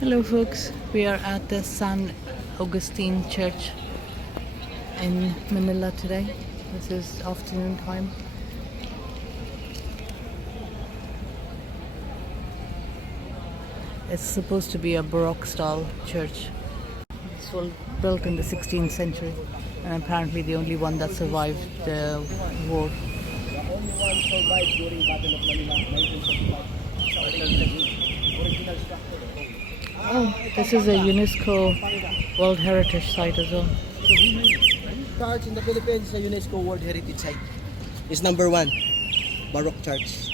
Hello folks, we are at the San Augustine Church in Manila today. This is afternoon time. It's supposed to be a Baroque style church. It's built in the 16th century and apparently the only one that survived the war. The only one survived during Battle of Manila, 1945. Original structure. Oh, this is a UNESCO World Heritage Site as well. Church in the Philippines, a UNESCO World Heritage Site. Is number one, Baroque Church,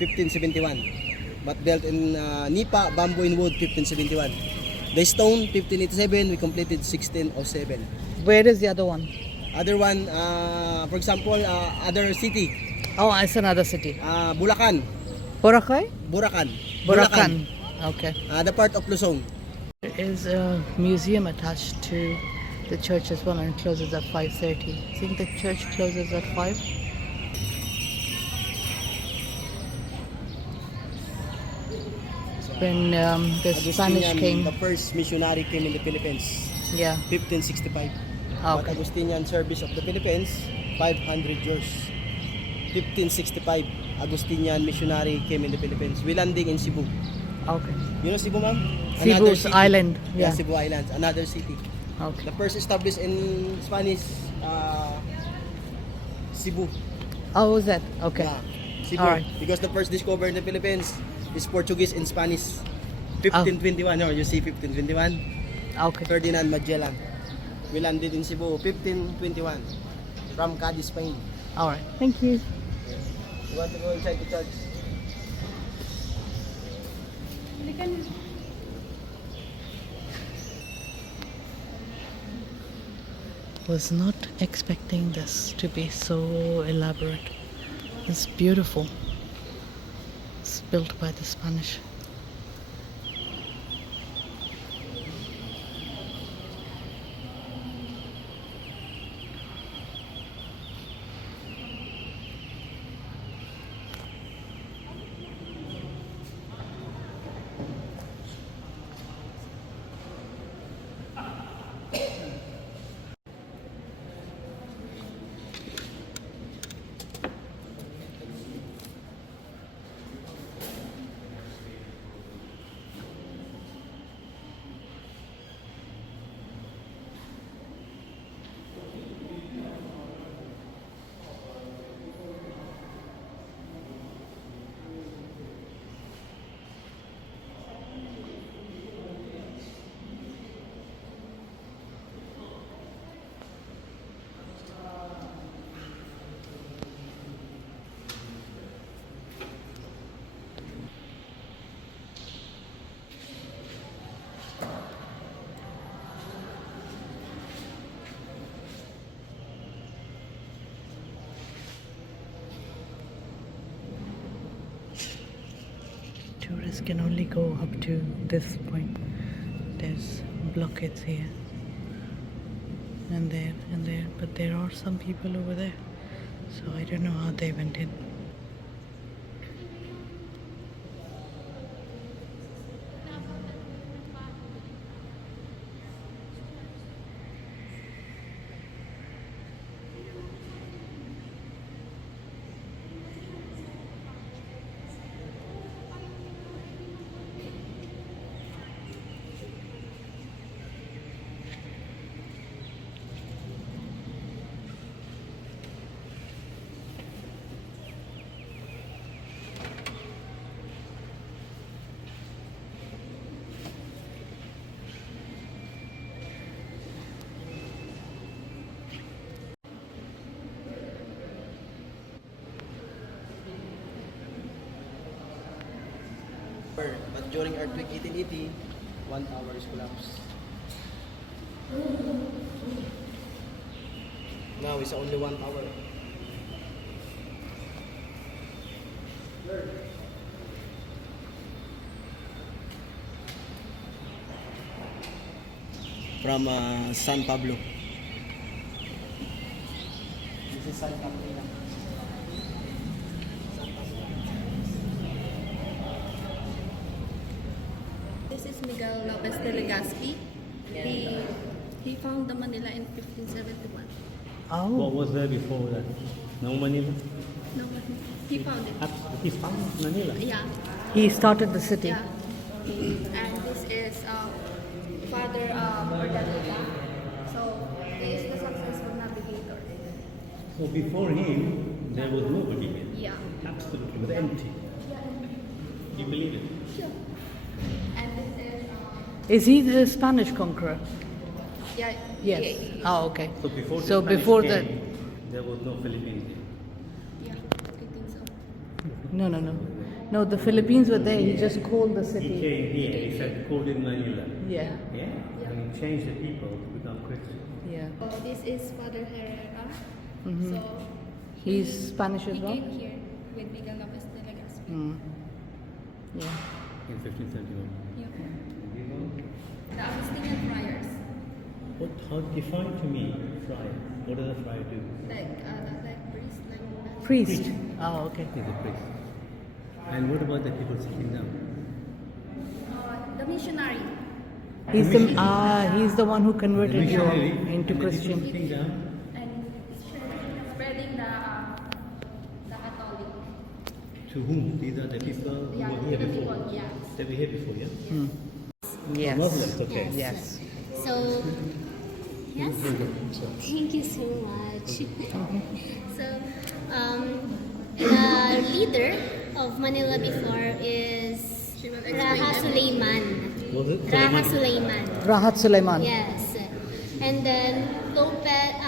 1571. But built in Nipa, bamboo and wood, 1571. The stone, 1587. We completed 1607. Where is the other one? Other one, for example, other city, Oh, it's another city. Bulacan. Boracay? Buracan. Bulacan. Okay. The part of Luzon. There is a museum attached to the church as well, and it closes at 5:30. I think the church closes at 5. When the Spanish Augustinian, came, the first missionary came in the Philippines, yeah. 1565. Ah, But okay. Augustinian service of the Philippines, 500 years. 1565, Augustinian missionary came in the Philippines. We landing in Cebu. Okay. You know Cebu, ma'am? Cebu's island. Yeah, Yeah. Cebu Islands, another city. Okay. The first established in Spanish, Cebu. Oh, was that? Okay. Yeah, Cebu. Alright. Because the first discovered in the Philippines is Portuguese and Spanish. 1521, no, you see 1521. Okay. Ferdinand Magellan. We landed in Cebu, 1521, from Cadiz, Spain. All right. Thank you. You want to go inside the church? Was not expecting this to be so elaborate. It's beautiful. It's built by the Spanish. Tourists can only go up to this point. There's blockades here and there, but there are some people over there. So I don't know how they went in. But during earthquake 1880, one tower is collapsed. Now it's only one tower. From San Pablo. This is San Pablo. this is Miguel Lopez de Legazpi. He found the Manila in 1571. What Oh, was there before that? No Manila? No, he found it. He found Manila. Yeah, he started the city. yeah. And this is Father Ordalita. So he is the successful navigator. So before him, there was nobody here. Yeah. Absolutely, it was empty. You believe it? Sure. And this is Is he the Spanish conqueror? yeah. Yes. Yeah. Oh, okay. So before the So Spanish before came, there was no Philippines here. Yeah, I think so. No, no, no. No, the Philippines were there. He just called the He city. came here, he said, called in Manila. Yeah, Yeah, and he changed the people to become Christians. yeah. Oh, this is Father Herrera. Mhm. So He's Spanish as he well? came here with Miguel Lopez de Legazpi. Mm. Yeah. In 1571. Yeah. The Augustinian friars, How define to me friar? What does a friar do? like priest, like that. Priest. Oh, okay. He's a priest. And what about the people sitting down? The missionary. He's the one who converted you missionary into and the Christian. people sitting down. And spreading the Catholic. To whom? These are the people who Yeah, were here the before. people, yeah. They were here before, yeah? Yes. Muslims, okay. Yes. So, yes, thank you so much. So, the leader of Manila before is She will explain Raha everything. Sulaiman. Was it? Raha Sulaiman. Rahat Sulaiman. Yes. And then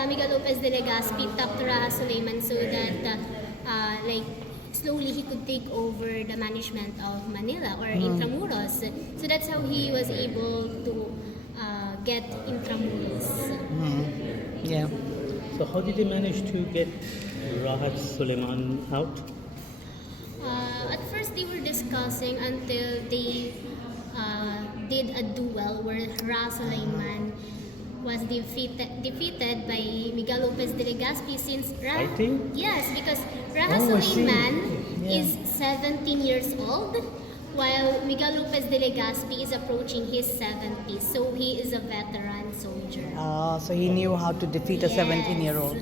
Miguel Lopez de Legazpi talked to Raha Sulaiman so that slowly he could take over the management of Manila or Intramuros. So that's how he was able to get Intramuros. Yeah. So how did they manage to get Rahat Suleiman out? At first they were discussing until they did a duel where Ra Sulaiman was defeated by Miguel Lopez de Legazpi since Fighting? Yes, because Raha Oh, I see. Sulaiman Yeah. is 17 years old while Miguel Lopez de Legazpi is approaching his 70s, so he is a veteran soldier. So he knew how to defeat a 17-year-old.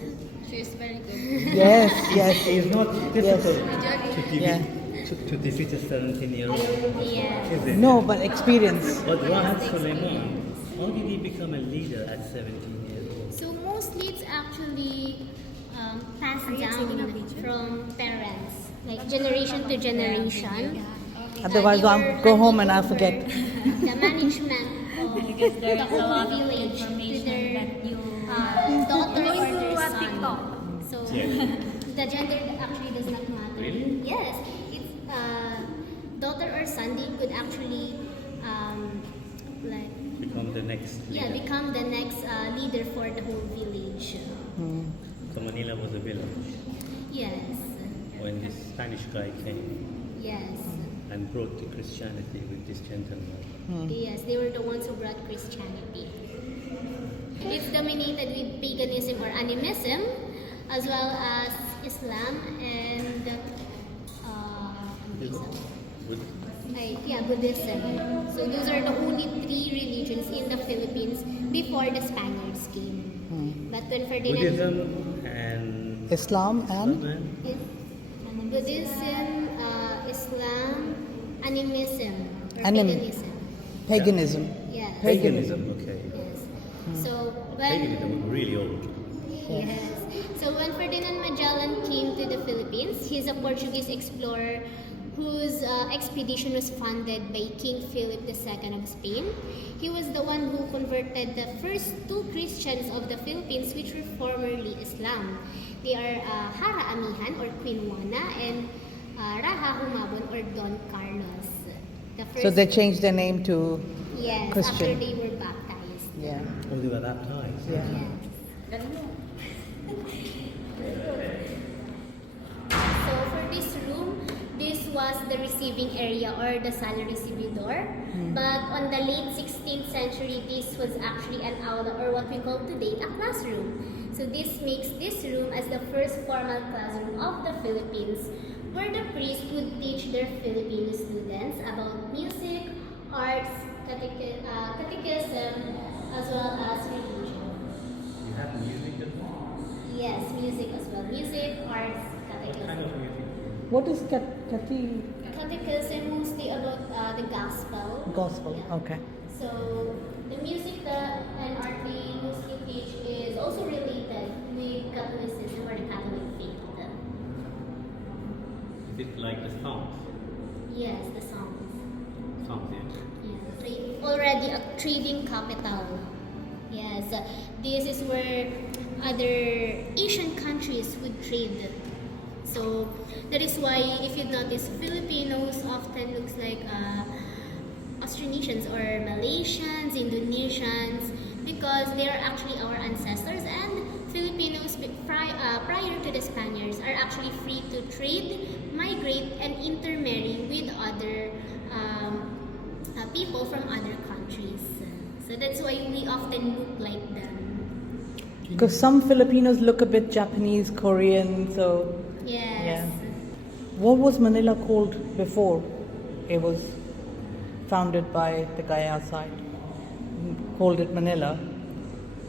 She is very good. Yes, yes. It's not difficult Yeah. to defeat a 17-year-old. Yes. Is it? No, but experience. But Rahat Suleiman, how did he become a leader at 17 years old? So mostly it's actually passed down from parents, like generation to generation. Otherwise, They I'll were go home and handing I'll forget. over the management of the whole village to their daughter or their son. So the gender actually does not matter. Really? Yes, it's daughter or son. They could actually Become the next leader. become the next leader for the whole village. So Manila was a village Yes, when this Spanish guy came yes. and brought the Christianity with this gentleman. Yes, they were the ones who brought Christianity. It's dominated with paganism or animism, as well as Islam and Buddhism. So those are the only three religions in the Philippines before the Spaniards came. But when Ferdinand Buddhism and Islam and Buddhism, Islam, animism, or Anim- paganism. paganism. Yes. paganism. Okay. Yes. So when Paganism was really old. Yes. So when Ferdinand Magellan came to the Philippines, he's a Portuguese explorer whose expedition was funded by King Philip II of Spain. He was the one who converted the first two Christians of the Philippines, which were formerly Islam. They are Hara Amihan or Queen Juana and Raha Humabon or Don Carlos. The first, So they changed their name to yes, Christian. after they were baptized. yeah. Oh, they were baptized. Yeah. Yes. So for this room, this was the receiving area or the sala recibidor. But on the late 16th century, this was actually an aula or what we call today a classroom. So this makes this room as the first formal classroom of the Philippines, where the priest would teach their Filipino students about music, arts, catechism as well as religion. You have music as well? Yes, music as well. Music, arts, What kind catechism. of music? What is Catechism mostly about the gospel. gospel? Yeah. Okay. So the music that and art we mostly teach is also related with Catholicism or the Catholic faith. Is it like the songs? Yes, the songs. Songs, yeah. Yes, already a trading capital. Yes, this is where other Asian countries would trade. So that is why, if you notice, Filipinos often looks like Austronesians or Malaysians, Indonesians, because they are actually our ancestors, and Filipinos prior to the Spaniards are actually free to trade, migrate, and intermarry with other people from other countries. So that's why we often look like them. Because some Filipinos look a bit Japanese, Korean, so Yes. yeah. What was Manila called before it was founded by the guy outside? Called it Manila.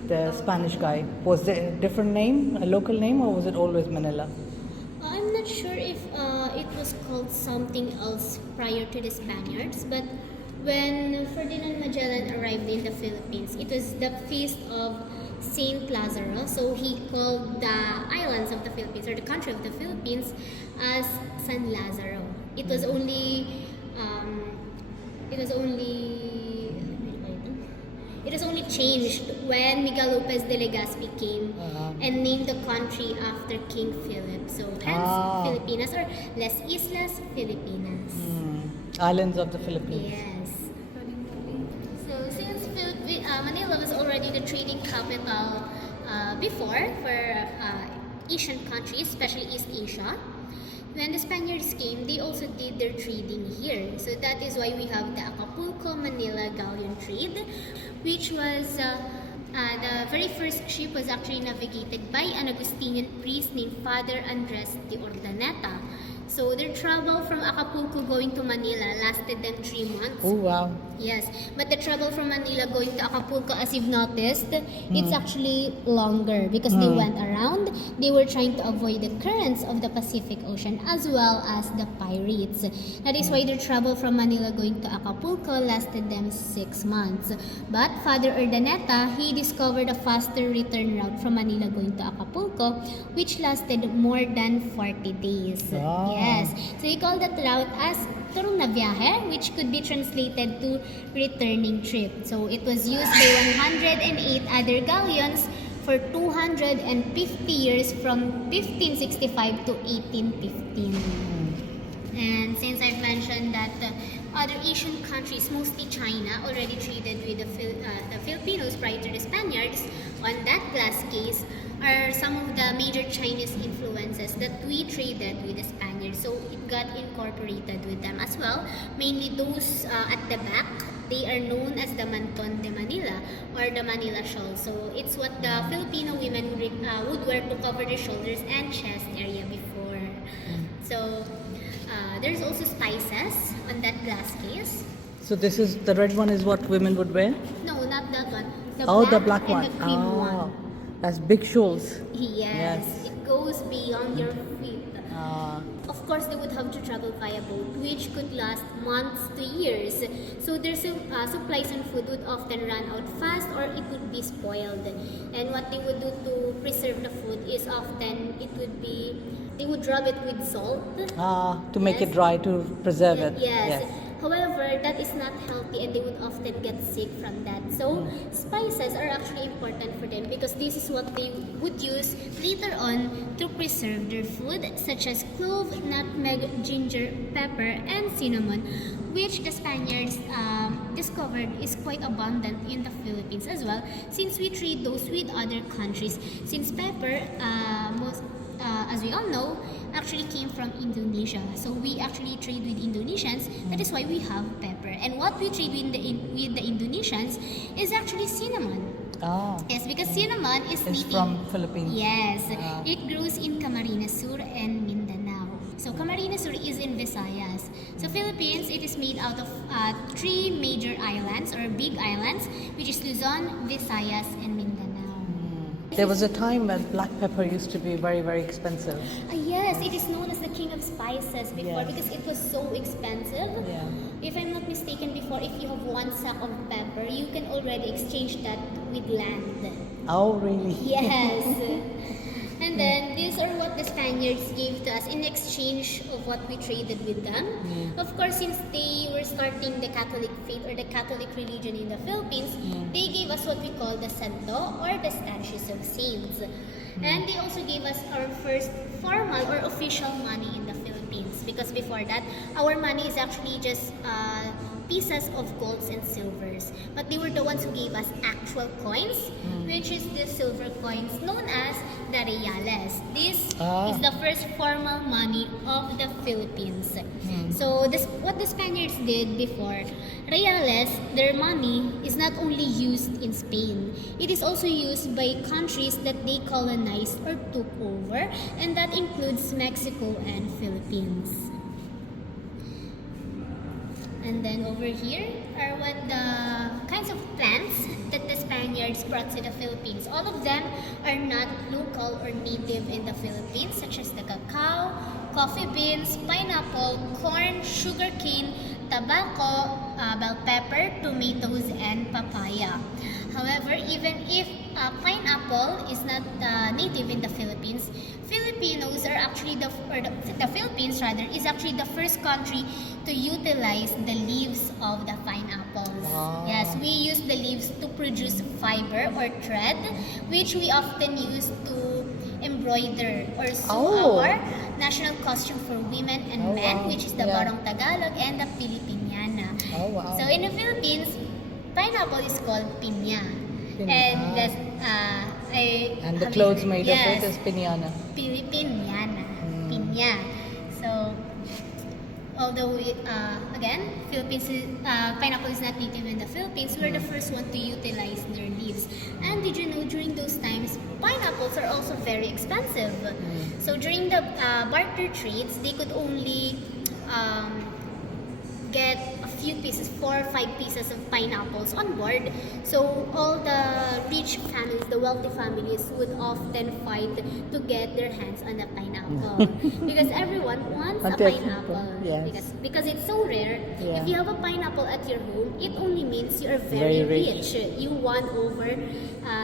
The Spanish guy. Was there a different name, a local name, or was it always Manila? I'm not sure if it was called something else prior to the Spaniards, but when Ferdinand Magellan arrived in the Philippines, it was the feast of Saint Lazaro. So he called the islands of the Philippines, or the country of the Philippines, as San Lazaro. It was only changed when Miguel Lopez de Legazpi came and named the country after King Philip. So hence Filipinas, or Las Islas Filipinas. Islands of the Philippines. Yes. So since Manila was already the trading capital before for Asian countries, especially East Asia, when the Spaniards came, they also did their trading here. So that is why we have the Acapulco-Manila galleon trade, which was the very first ship was actually navigated by an Augustinian priest named Father Andres de Ordaneta. So their travel from Acapulco going to Manila lasted them 3 months. Oh wow. Yes, but the travel from Manila going to Acapulco, as you've noticed, it's actually longer because they went around. They were trying to avoid the currents of the Pacific Ocean as well as the pirates. That is why their travel from Manila going to Acapulco lasted them 6 months. But Father Urdaneta, he discovered a faster return route from Manila going to Acapulco, which lasted more than 40 days. Wow. Yes, so he called that route as turong na biyahe, which could be translated to returning trip. So it was used by 108 other galleons for 250 years from 1565 to 1815. And since I've mentioned that other Asian countries, mostly China, already traded with the Filipinos prior to the Spaniards, on that glass case are some of the major Chinese influences that we traded with the Spaniards. So it got incorporated with them as well. Mainly those at the back, they are known as the Manton de Manila or the Manila shawl. So it's what the Filipino women would wear to cover their shoulders and chest area before. So there's also spices on that glass case. So this is the red one is what women would wear? No, not that one. The black one. And the cream one. That's big shawls. Yes, it goes beyond your feet. Of course, they would have to travel via boat, which could last months to years. So their supplies and food would often run out fast, or it would be spoiled. And what they would do to preserve the food is often they would rub it with salt. To make it dry, to preserve it. Yes. However, that is not healthy and they would often get sick from that. So, spices are actually important for them because this is what they would use later on to preserve their food, such as clove, nutmeg, ginger, pepper, and cinnamon, which the Spaniards discovered is quite abundant in the Philippines as well, since we trade those with other countries. Since pepper, as we all know, actually came from Indonesia. So we actually trade with Indonesians. That is why we have pepper. And what we trade with the Indonesians is actually cinnamon. Yes, because cinnamon is It's native. from Philippines. Yes, it grows in Camarines Sur and Mindanao. So Camarines Sur is in Visayas. So Philippines, it is made out of 3 major islands or or big islands, which is Luzon, Visayas, and Mindanao. There was a time when black pepper used to be very, very expensive. Yes, it is known as the king of spices before Yes. because it was so expensive. Yeah. If I'm not mistaken, before, if you have one sack of pepper, you can already exchange that with land. Oh, really? Yes. And then these are what the Spaniards gave to us in exchange of what we traded with them. Of course, since they were starting the Catholic faith or the Catholic religion in the Philippines, they gave us what we call the santo or the statues of saints. And they also gave us our first formal or official money in the Philippines, because before that, our money is actually just pieces of golds and silvers. But they were the ones who gave us actual coins, which is the silver coins known as the reales. This is the first formal money of the Philippines. So this, what the Spaniards did before, reales, their money is not only used in Spain. It is also used by countries that they colonized or took over, and that includes Mexico and Philippines. And then over here are what the kinds of plants that the Spaniards brought to the Philippines. All of them are not local or native in the Philippines, such as the cacao, coffee beans, pineapple, corn, sugarcane, tobacco, bell pepper, tomatoes, and papaya. However, even if pineapple is not native in the Philippines, Filipinos are actually the Philippines rather is actually the first country to utilize the leaves of the pineapples. Wow. Yes, we use the leaves to produce fiber or thread, which we often use to embroider or sew our national costume for women and men, which is the Barong Tagalog and the Filipiniana. Oh, wow. So in the Philippines, pineapple is called piña. And the clothes made of yes, it is piñana. Filipiniana. Piña. So, although again, pineapple is not native in the Philippines, we're the first one to utilize their leaves. And did you know during those times, pineapples are also very expensive. So during the barter trades, they could only get a few pieces, 4 or 5 pieces of pineapples on board. So all the rich families, the wealthy families would often fight to get their hands on a pineapple because everyone wants a pineapple. Yes. Because it's so rare. Yeah. If you have a pineapple at your home, it only means you are very, Very rich. You won over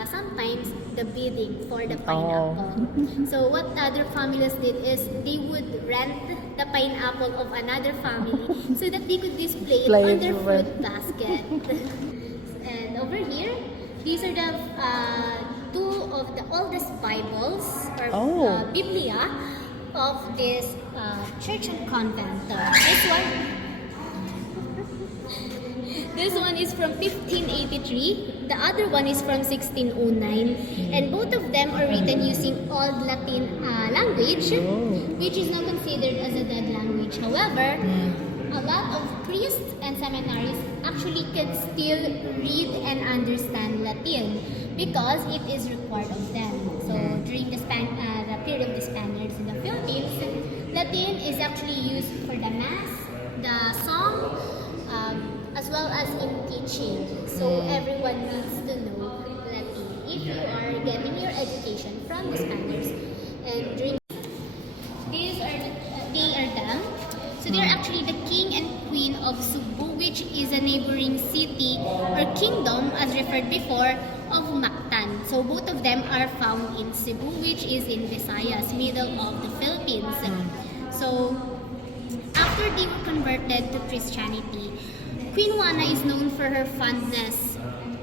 sometimes the bidding for the pineapple. So what other families did is they would rent the pineapple of another family so that they could display it on their fruit basket. And over here, these are the two of the oldest Bibles or Biblia of this church and convent. This one is from 1583. The other one is from 1609. And both of them are written using Old Latin language, which is now considered as a dead language. However, a lot of priests and seminaries actually can still read and understand Latin because it is required of them. So during the period of the Spaniards in the Philippines, Latin is actually used for the mass, the song, as well as in teaching. So everyone needs to know Latin if you are getting your education from the Spaniards. And during they are them. So they're actually the king and queen of Cebu, which is a neighboring city or kingdom, as referred before, of Mactan. So both of them are found in Cebu, which is in Visayas, middle of the Philippines. So after they were converted to Christianity, Queen Juana is known for her fondness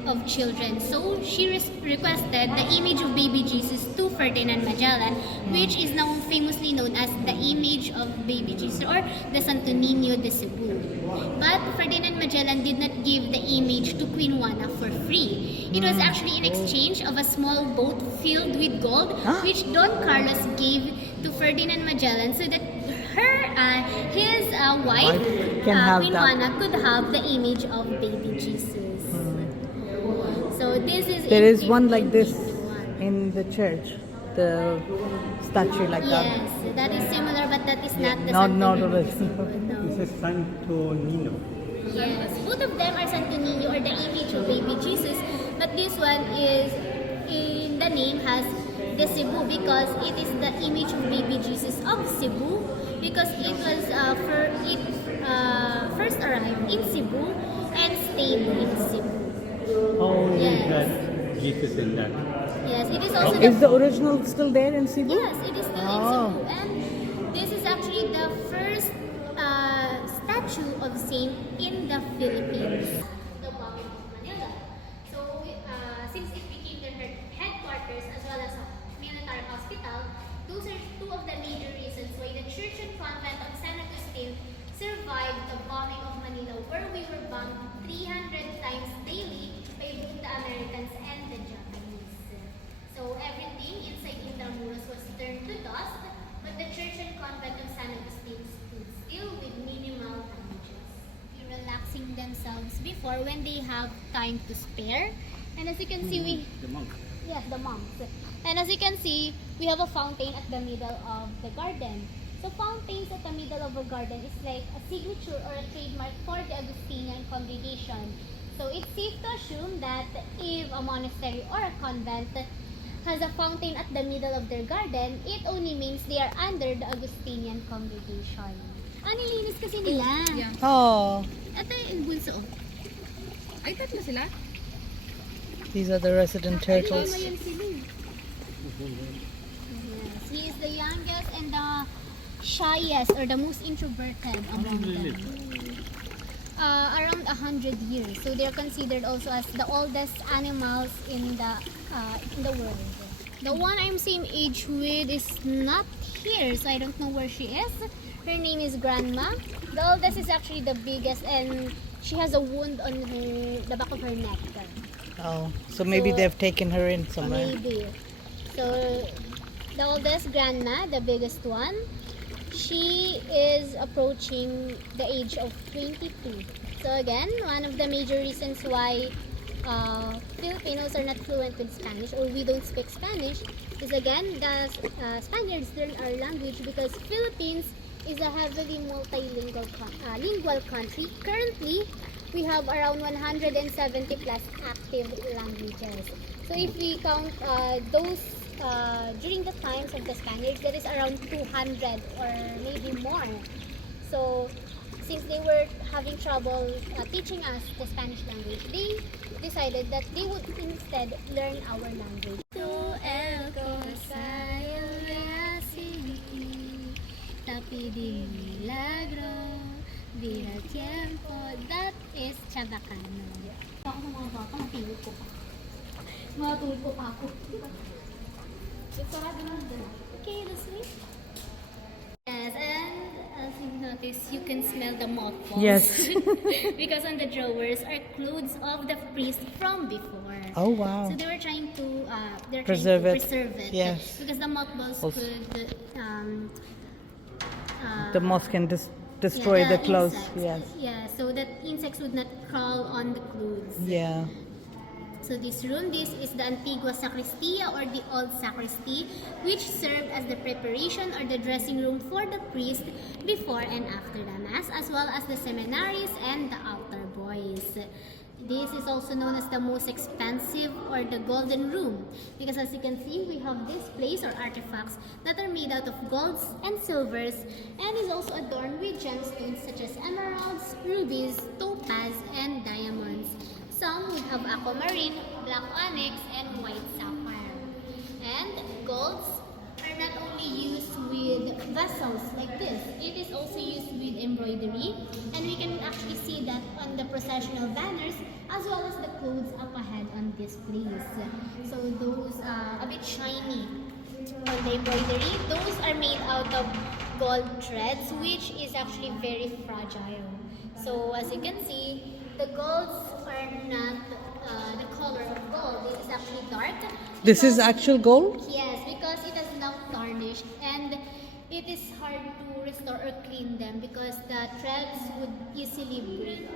of children. So she requested the image of baby Jesus to Ferdinand Magellan, which is now famously known as the image of baby Jesus or the Santo Niño de Cebu. But Ferdinand Magellan did not give the image to Queen Juana for free. It was actually in exchange of a small boat filled with gold, which Don Carlos gave to Ferdinand Magellan so that his wife, Queen Juana, could have the image of baby Jesus. So this is There is one like this in the church, the statue like that. Yes, that is similar, but that is not the Not Santo the Niño. No. It's a Santo Nino. Yes, both of them are Santo Niño or the image one is in the name has the Cebu because it is the image of baby Jesus of Cebu because it was first arrived in Cebu and stayed in Cebu. Oh, Yes. that Jesus in that. Yes, it is also Is the original still there in Cebu? Yes, it is still Oh. in Cebu, and this is actually the first statue of saint in the Philippines. The bombing of Manila. So, since it became their headquarters as well as a military hospital, those are two of the major reasons why the church and convent of San Augustine survived the bombing of Manila, where we were bombed 300 times daily by both the Americans and the Japanese. So everything inside Intramuros was turned to dust, but the church and convent of San Augustine stood still with minimal damages. Relaxing themselves before when they have time to spare. And as you can see, The monk. yes, the monks. And as you can see, we have a fountain at the middle of the garden. So fountains at the middle of a garden is like a signature or a trademark for the Augustinian congregation. So it's safe to assume that if a monastery or a convent has a fountain at the middle of their garden, it only means they are under the Augustinian congregation. Nilinis kasi nila. Yeah. Oh, Ito yung bunso. Ay, tatlo sila? these are the resident turtles. Yes, he is the youngest and the shyest or the most introverted among them. Around 100 years. So they're considered also as the oldest animals in the world. The one I'm same age with is not here, so I don't know where she is. Her name is Grandma. The oldest is actually the biggest, and she has a wound on the back of her neck. Oh, so maybe So- they've taken her in somewhere. Maybe. So the oldest Grandma, the biggest one, she is approaching the age of 22. So again, one of the major reasons why Filipinos are not fluent with Spanish or we don't speak Spanish is again the Spaniards learn our language because Philippines is a heavily multilingual lingual country. Currently, we have around 170 plus active languages. So if we count those during the times of the Spaniards, there is around 200 or maybe more. So since they were having trouble teaching us the Spanish language, they decided that they would instead learn our language. To el cosayo tapi di milagro, vira tiempo, that is Chabacano. Ako sa mga bata, matulog ko pa. Matulog ko pa ako. Okay, that's me. Yes, and as you notice, you can smell the mothballs. Yes. Because on the drawers are clothes of the priest from before. Oh, wow. So they were trying to Preserve it. preserve it. Yes. Because the mothballs Also- could The moth can destroy yeah, the clothes. insects. Yes. Yeah, so that insects would not crawl on the clothes. Yeah. So this room, this is the Antigua Sacristia or the Old Sacristy, which served as the preparation or the dressing room for the priest before and after the Mass, as well as the seminaries and the altar boys. This is also known as the most expensive or the golden room because as you can see, we have displays or artifacts that are made out of golds and silvers and is also adorned with gemstones such as emeralds, rubies, topaz, and diamonds. Some would have aquamarine, black onyx, and white sapphire. And golds are not only used with vessels like this, it is also used with embroidery, and we can actually see that on the processional banners as well as the clothes up ahead on displays. So those a bit shiny on the embroidery, those are made out of gold threads, which is actually very fragile. So as you can see, the golds are not the color of gold. This is actually dark. This is because- actual gold? Yes, because it has now tarnished and it is hard to restore or clean them because the threads would easily break.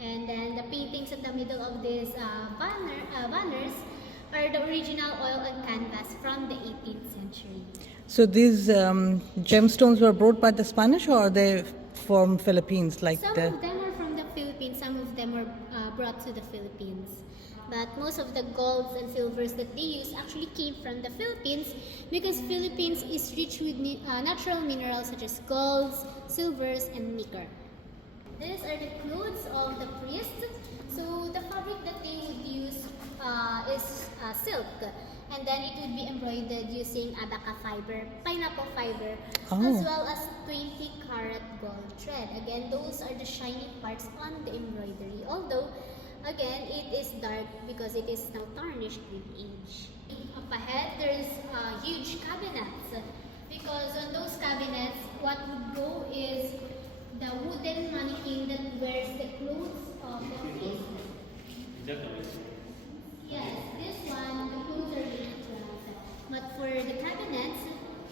And then the paintings at the middle of these banners are the original oil and canvas from the 18th century. So these gemstones were brought by the Spanish or are they from Philippines? Like Some the of them are from the Philippines, some of them were brought to the Philippines. But most of the golds and silvers that they use actually came from the Philippines because Philippines is rich with natural minerals such as golds, silvers, and nickel. These are the clothes of the priests. So the fabric that they would use is silk, and then it would be embroidered using abaca fiber, pineapple fiber, as well as 20-karat gold thread. Again, those are the shiny parts on the embroidery. Although, again, it is dark because it is now tarnished with age. Up ahead, there is huge cabinets because on those cabinets, what would go is the wooden mannequin that wears the clothes of the priest. Yes, this one, the clothes are really clothes. But for the cabinets,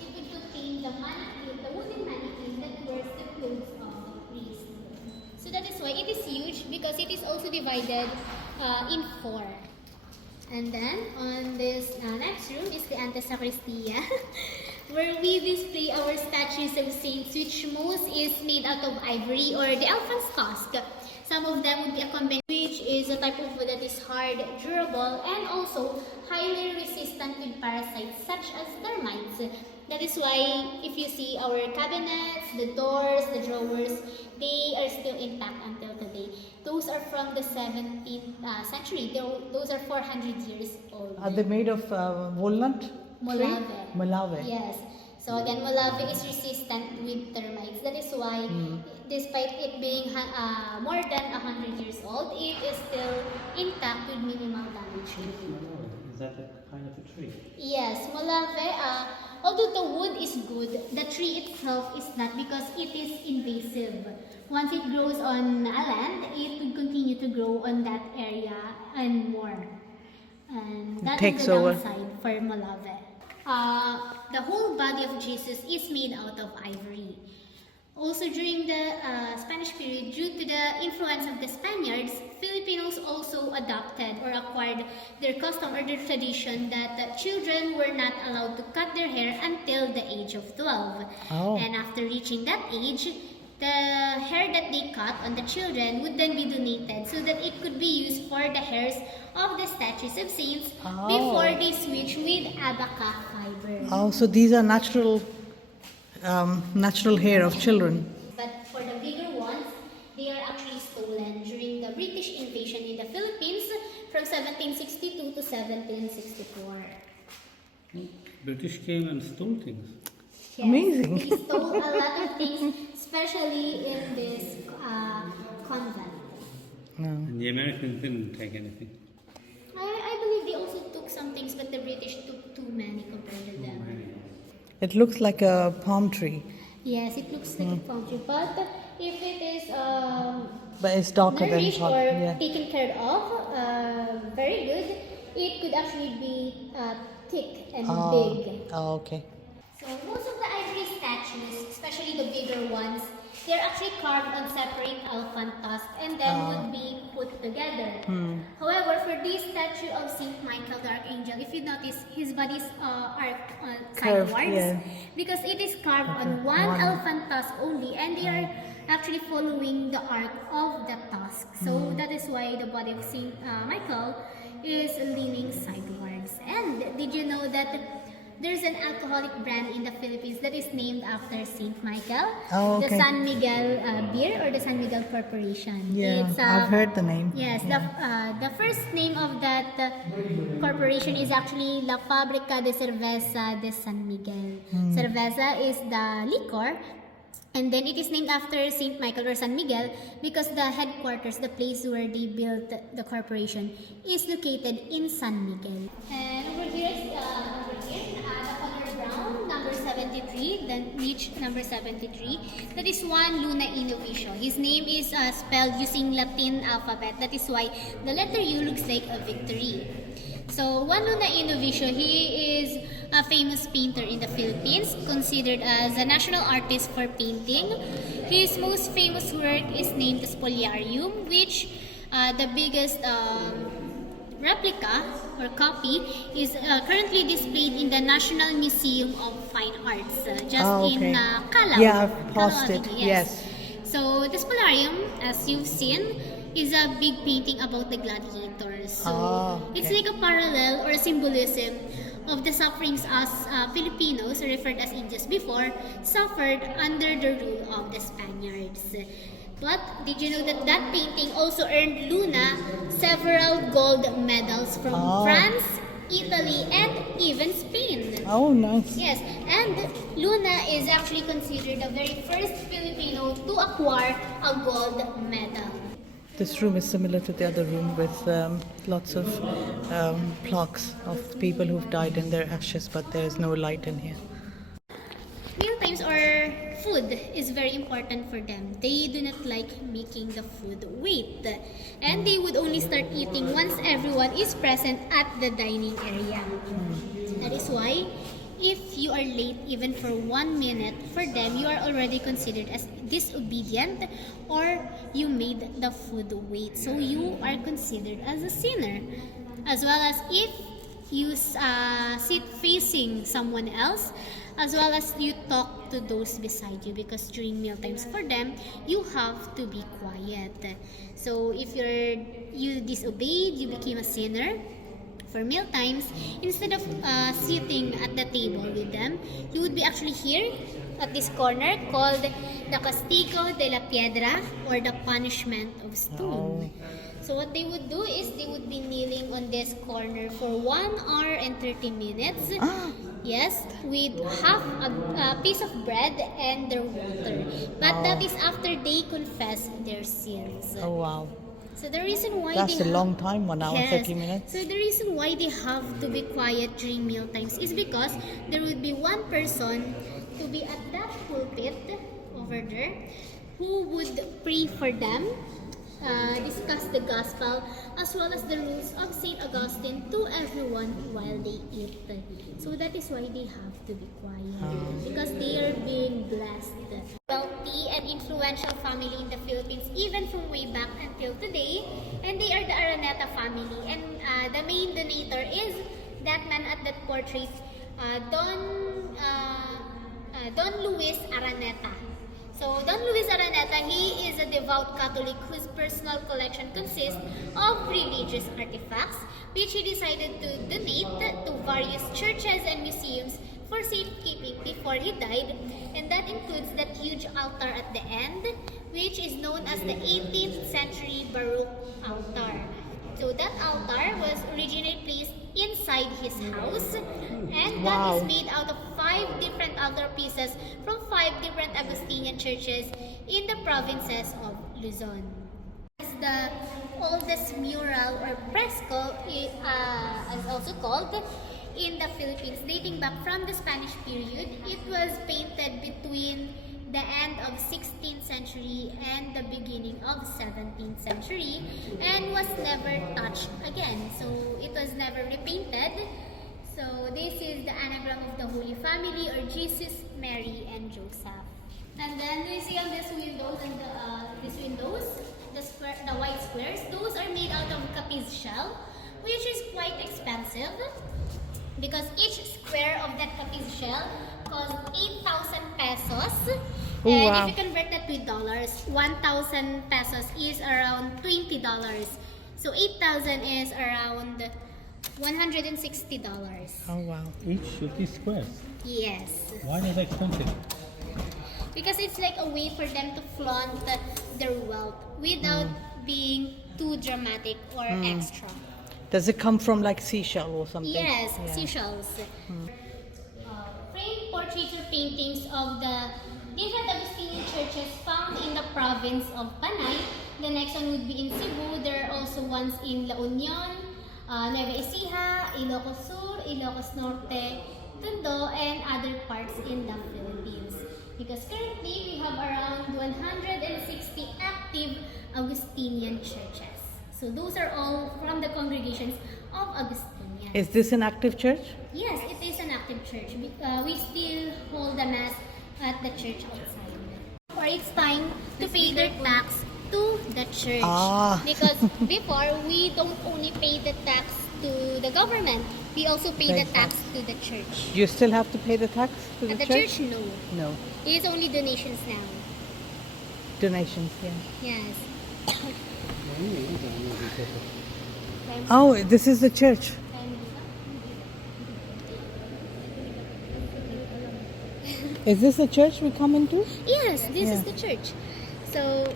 it would contain the mannequin, the wooden mannequin that wears the clothes of the priest. So that is why it is huge because it is also divided in 4. And then on this next room is the Antesacristia, where we display our statues of saints, which most is made out of ivory or the elephant's tusk. Some of them would be a combination, which is a type of wood that is hard, durable, and also highly resistant with parasites such as termites. That is why if you see our cabinets, the doors, the drawers, they are still intact until today. Those are from the 17th century. Those are 400 years old. Are they made of walnut? Molave. Molave. Yes. So again, Molave is resistant with termites. That is why, despite it being more than 100 years old, it is still intact with minimal damage. Is that a kind of a tree? Yes, Molave, although the wood is good, the tree itself is not because it is invasive. Once it grows on a land, it will continue to grow on that area and more. And that is the downside for Molave. The whole body of Jesus is made out of ivory. Also during the Spanish period, due to the influence of the Spaniards, Filipinos also adopted or acquired their custom or their tradition that children were not allowed to cut their hair until the age of 12. And after reaching that age, the hair that they cut on the children would then be donated so that it could be used for the hairs of the statues of saints before they switch with abaca fiber. So these are natural hair of children. But for the bigger ones, they are actually stolen during the British invasion in the Philippines from 1762 to 1764. British came and stole things. Yes, Amazing. they stole a lot of things, especially in this convent. And the Americans didn't take anything. I believe they also took some things, but the British took too many compared to them. It looks like a palm tree. Yes, it looks like a palm tree, but if it is But it's darker than nourished palm. or taken care of, very good, it could actually be thick and big. Okay. So most of the ivory statues, especially the bigger ones, they're actually carved on separate elephant tusks and then would be put together. However, for this statue of Saint Michael the Archangel, if you notice, his bodies are Curved, sidewards because it is carved on one elephant tusk only, and they are actually following the arc of the tusk. So that is why the body of Saint Michael is leaning sidewards. And did you know that there's an alcoholic brand in the Philippines that is named after Saint Michael? The San Miguel beer or the San Miguel Corporation. Yeah, I've heard the name. Yes, the first name of that corporation is actually La Fábrica de Cerveza de San Miguel. Cerveza is the liquor. And then it is named after Saint Michael or San Miguel because the headquarters, the place where they built the corporation, is located in San Miguel. And over here, the color brown, number 73, then reach number 73. That is Juan Luna Inovicio. His name is spelled using Latin alphabet. That is why the letter U looks like a victory. So Juan Luna Inovicio, he is a famous painter in the Philippines, considered as a national artist for painting. His most famous work is named the Spoliarium, which the biggest replica or copy is currently displayed in the National Museum of Fine Arts, just in Calao. Yeah, I've paused Calao, it. yes. So the Spoliarium, as you've seen, is a big painting about the gladiators. So Oh, it's okay. like a parallel or symbolism of the sufferings as Filipinos, referred as Indians before, suffered under the rule of the Spaniards. But did you know that that painting also earned Luna several gold medals from Oh. France, Italy, and even Spain? Oh, nice. Yes, and Luna is actually considered the very first Filipino to acquire a gold medal. This room is similar to the other room with lots of plaques of people who've died in their ashes, but there's no light in here. Mealtimes or food is very important for them. They do not like making the food wait. And they would only start eating once everyone is present at the dining area. That is why if you are late even for 1 minute, for them you are already considered as disobedient or you made the food wait. So you are considered as a sinner. As well as if you sit facing someone else, as well as you talk to those beside you, because during meal times for them you have to be quiet. So if you disobeyed, you became a sinner. For meal times, instead of sitting at the table with them, you would be actually here at this corner called the castigo de la piedra, or the punishment of stone. So what they would do is they would be kneeling on this corner for 1 hour and 30 minutes. Yes, with half a piece of bread and their water. But that is after they confess their sins. Oh, wow. So the reason why That's they a long time, 1 hour, Yes. 30 minutes. So the reason why they have to be quiet during meal times is because there would be one person to be at that pulpit over there who would pray for them, discuss the gospel, as well as the rules of St. Augustine to everyone while they eat. So that is why they have to be quiet, because they are being blessed. Wealthy and influential family in the Philippines, even from way back until today, and they are the Araneta family. And the main donator is that man at that portrait, Don Luis Araneta. So Don Luis Araneta, he is a devout Catholic whose personal collection consists of religious artifacts, which he decided to donate to various churches and museums for safekeeping before he died. And that includes that huge altar at the end, which is known as the 18th century Baroque altar. So that altar was originally placed inside his house, and that is made out of 5 different altar pieces from 5 different Augustinian churches in the provinces of Luzon. It's the oldest mural or fresco, as also called, in the Philippines, dating back from the Spanish period. It was painted between the end of 16th century and the beginning of 17th century, and was never touched again. So it was never repainted. So this is the anagram of the Holy Family, or Jesus, Mary, and Joseph. And then you see on these windows and the white squares, those are made out of capiz shell, which is quite expensive, because each square of that capiz shell costs 8,000 pesos. Oh, And wow. if you convert that to dollars, 1,000 pesos is around $20. So 8,000 is around $160. Oh, wow. Each of these squares. Yes. Why are they expensive? Because it's like a way for them to flaunt their wealth without being too dramatic or extra. Does it come from like seashell or something? Yes, Yeah. seashells. Framed portraiture paintings of the different Augustinian churches found in the province of Panay. The next one would be in Cebu. There are also ones in La Union, Nueva Ecija, Ilocos Sur, Ilocos Norte, Tondo, and other parts in the Philippines. Because currently we have around 160 active Augustinian churches. So those are all from the congregations of Augustinians. Is this an active church? Yes, it is an active church. We still hold the mass at the church outside. Or it's time to pay their tax to the church. Because before, we don't only pay the tax to the government, we also pay the tax to the church. You still have to pay the tax to At the the church, no. No. It is only donations now. Donations, yeah. Yes. Oh, this is the church. Is this the church we come into? Yes, this Yeah. is the church. So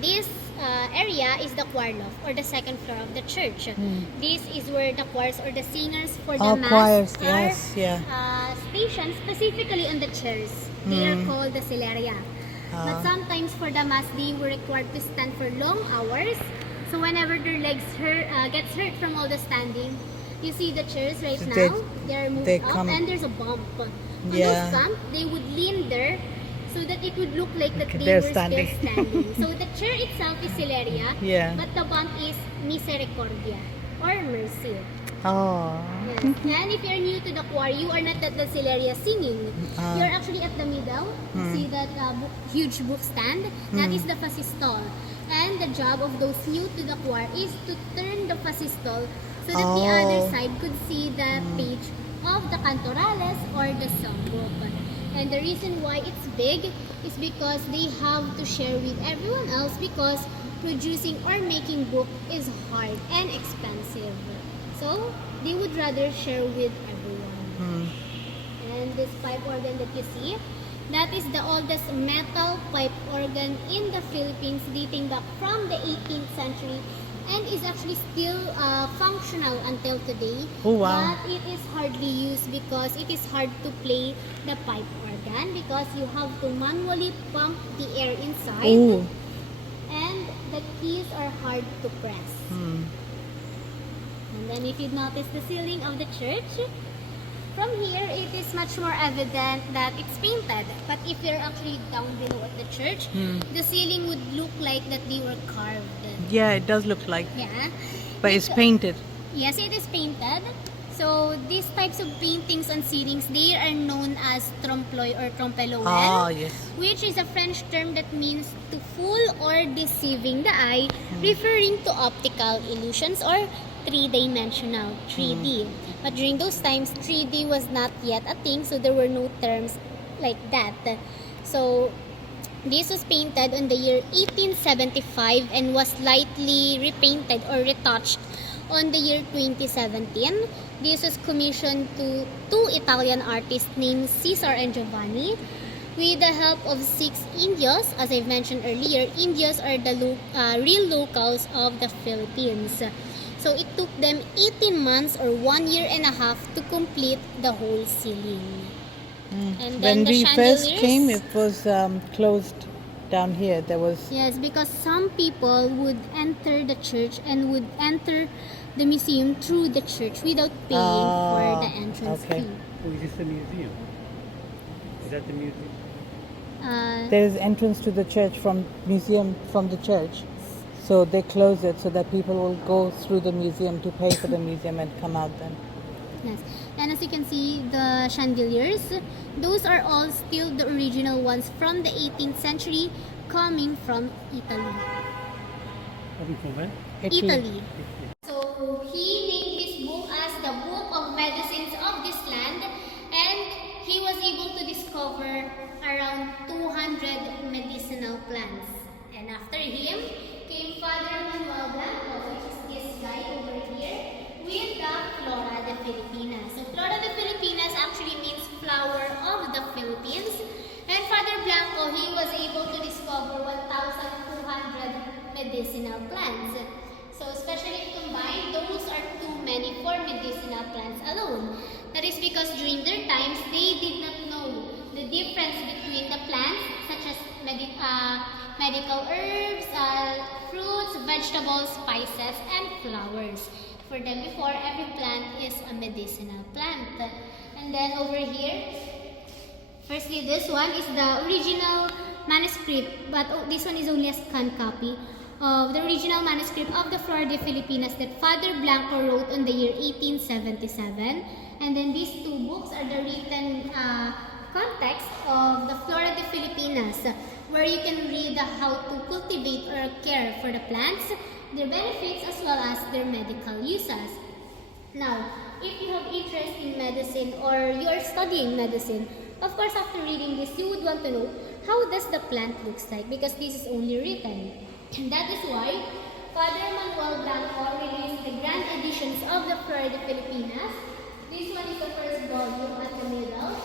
this area is the choir loft or the second floor of the church. This is where the choirs or the singers for the Oh, mass choirs, are yes, yeah. stationed specifically on the chairs. They are called the celeria. But sometimes for the mass, they were required to stand for long hours. So whenever their legs gets hurt from all the standing, you see the chairs right So now. They're moved they up come- and there's a bump. On Yeah. those bumps, they would lean there so that it would look like that they They're were standing. still standing. So the chair itself is celeria, Yeah. but the bump is misericordia or mercy. Oh. Yes. And if you're new to the choir, you are not at the celeria singing. You're actually at the middle. You see that huge book stand? That is the fascistol. And the job of those new to the choir is to turn the fascistol so that the other Oh. side could see the page of the cantorales or the songbook. And the reason why it's big is because they have to share with everyone else because producing or making book is hard and expensive. So they would rather share with everyone. And this pipe organ that you see, that is the oldest metal pipe organ in the Philippines dating back from the 18th century and is actually still functional until today. Oh, wow. But it is hardly used because it is hard to play the pipe organ because you have to manually pump the air inside Oh. and the keys are hard to press. And then if you notice the ceiling of the church, from here it is much more evident that it's painted. But if you're actually down below at the church, the ceiling would look like that they were carved. Yeah, it does look like. Yeah. But it's painted. Yes, it is painted. So these types of paintings on ceilings, they are known as trompe-l'oeil or trompe-l'oeil. Ah, yes. Which is a French term that means to fool or deceiving the eye, referring to optical illusions or three-dimensional 3D. But during those times, 3D was not yet a thing, so there were no terms like that. So this was painted in the year 1875 and was slightly repainted or retouched on the year 2017. This was commissioned to two Italian artists named Cesar and Giovanni with the help of 6 Indios. As I mentioned earlier, Indios are the real locals of the Philippines. So it took them 18 months or 1 year and a half to complete the whole ceiling. And then When the we first chandeliers, came, it was closed down here. There was. yes, because some people would enter the church and would enter the museum through the church without paying for the entrance okay. fee. Oh, is this the museum? Is that the museum? There is entrance to the church from the church. So they close it so that people will go through the museum to pay for the museum and come out then. Yes. And as you can see, the chandeliers, those are all still the original ones from the 18th century coming from Italy. Coming from where? Italy. So he named his book as the Book of Medicines of this land, and he was able to discover around 200 medicinal plants. And after him came Father Manuel Blanco, which is this guy over here, with the Flora de Filipinas. So Flora de Filipinas actually means flower of the Philippines. And Father Blanco, he was able to discover 1,200 medicinal plants. So especially combined, those are too many for medicinal plants alone. That is because during their times, they did not know the difference between the plants such as medical herbs, fruits, vegetables, spices, and flowers. For them before, every plant is a medicinal plant. And then over here, firstly, this one is the original manuscript, but this one is only a scanned copy of the original manuscript of the Flora de Filipinas that Father Blanco wrote in the year 1877. And then these two books are the written context of the Flora de Filipinas, where you can read how to cultivate or care for the plants, their benefits, as well as their medical uses. Now, if you have interest in medicine or you are studying medicine, of course, after reading this, you would want to know how does the plant looks like, because this is only written. And that is why Father Manuel Blanco released the grand editions of the Flora de Filipinas. This one is the first volume at the middle,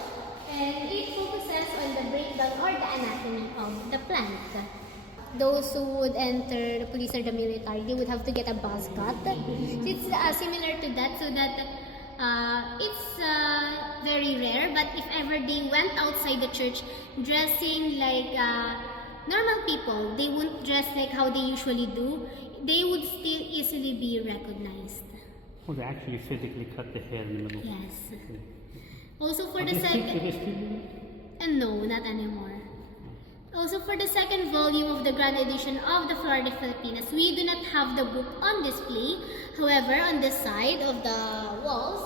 and it focuses on the breakdown or the anatomy of the plant. Those who would enter the police or the military, they would have to get a buzz cut. It's similar to that, so that it's very rare, but if ever they went outside the church dressing like normal people, they wouldn't dress like how they usually do, they would still easily be recognized. Oh, they actually physically cut the hair in the middle. Yes. Also for Do the they still second... do it? No, not anymore. Also for the second volume of the grand edition of the Flora de Filipinas, we do not have the book on display. However, on the side of the walls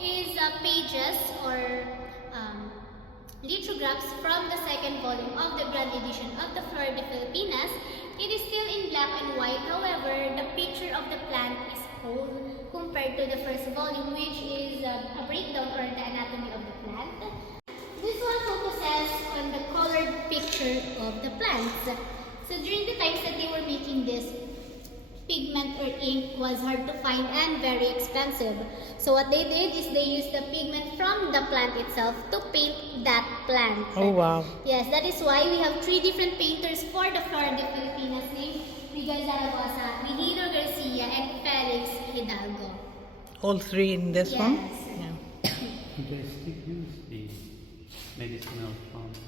is pages or lithographs from the second volume of the grand edition of the Flora de Filipinas. It is still in black and white. However, the picture of the plant is whole compared to the first volume, which is a breakdown or the anatomy of the plant. This one focuses on the colored picture of the plants. So during the times that they were making this, pigment or ink was hard to find and very expensive. So what they did is they used the pigment from the plant itself to paint that plant. Oh wow. Yes, that is why we have 3 different painters for the Flora de Filipinas named Miguel Zaragoza, Virgilio Garcia, and Felix Hidalgo. All 3 in this one? Yes. Yeah. Do they still use the medicinal plants?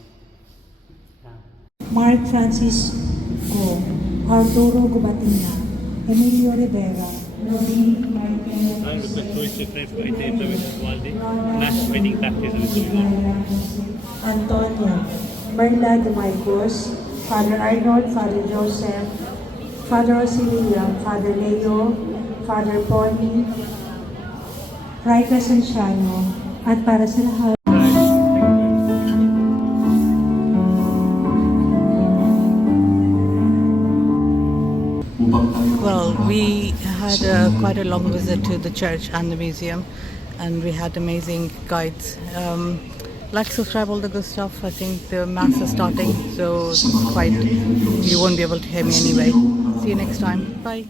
Yeah. Mark Francis Go, Arturo Gubatina, Emilio Rivera, Robin Michael, I request tourist reference for Italy with Waldi. Nash feeding baptism is going on. Antonio, Merla de Marcos, Father Arnold, Father Joseph, Father Osilia, Father Leo, Father Polly, Raika Sanciano, at para sa lahat. Well, we had quite a long visit to the church and the museum, and we had amazing guides. Like, subscribe, all the good stuff. I think the mass is starting, so it's quite, you won't be able to hear me anyway. See you next time. Bye.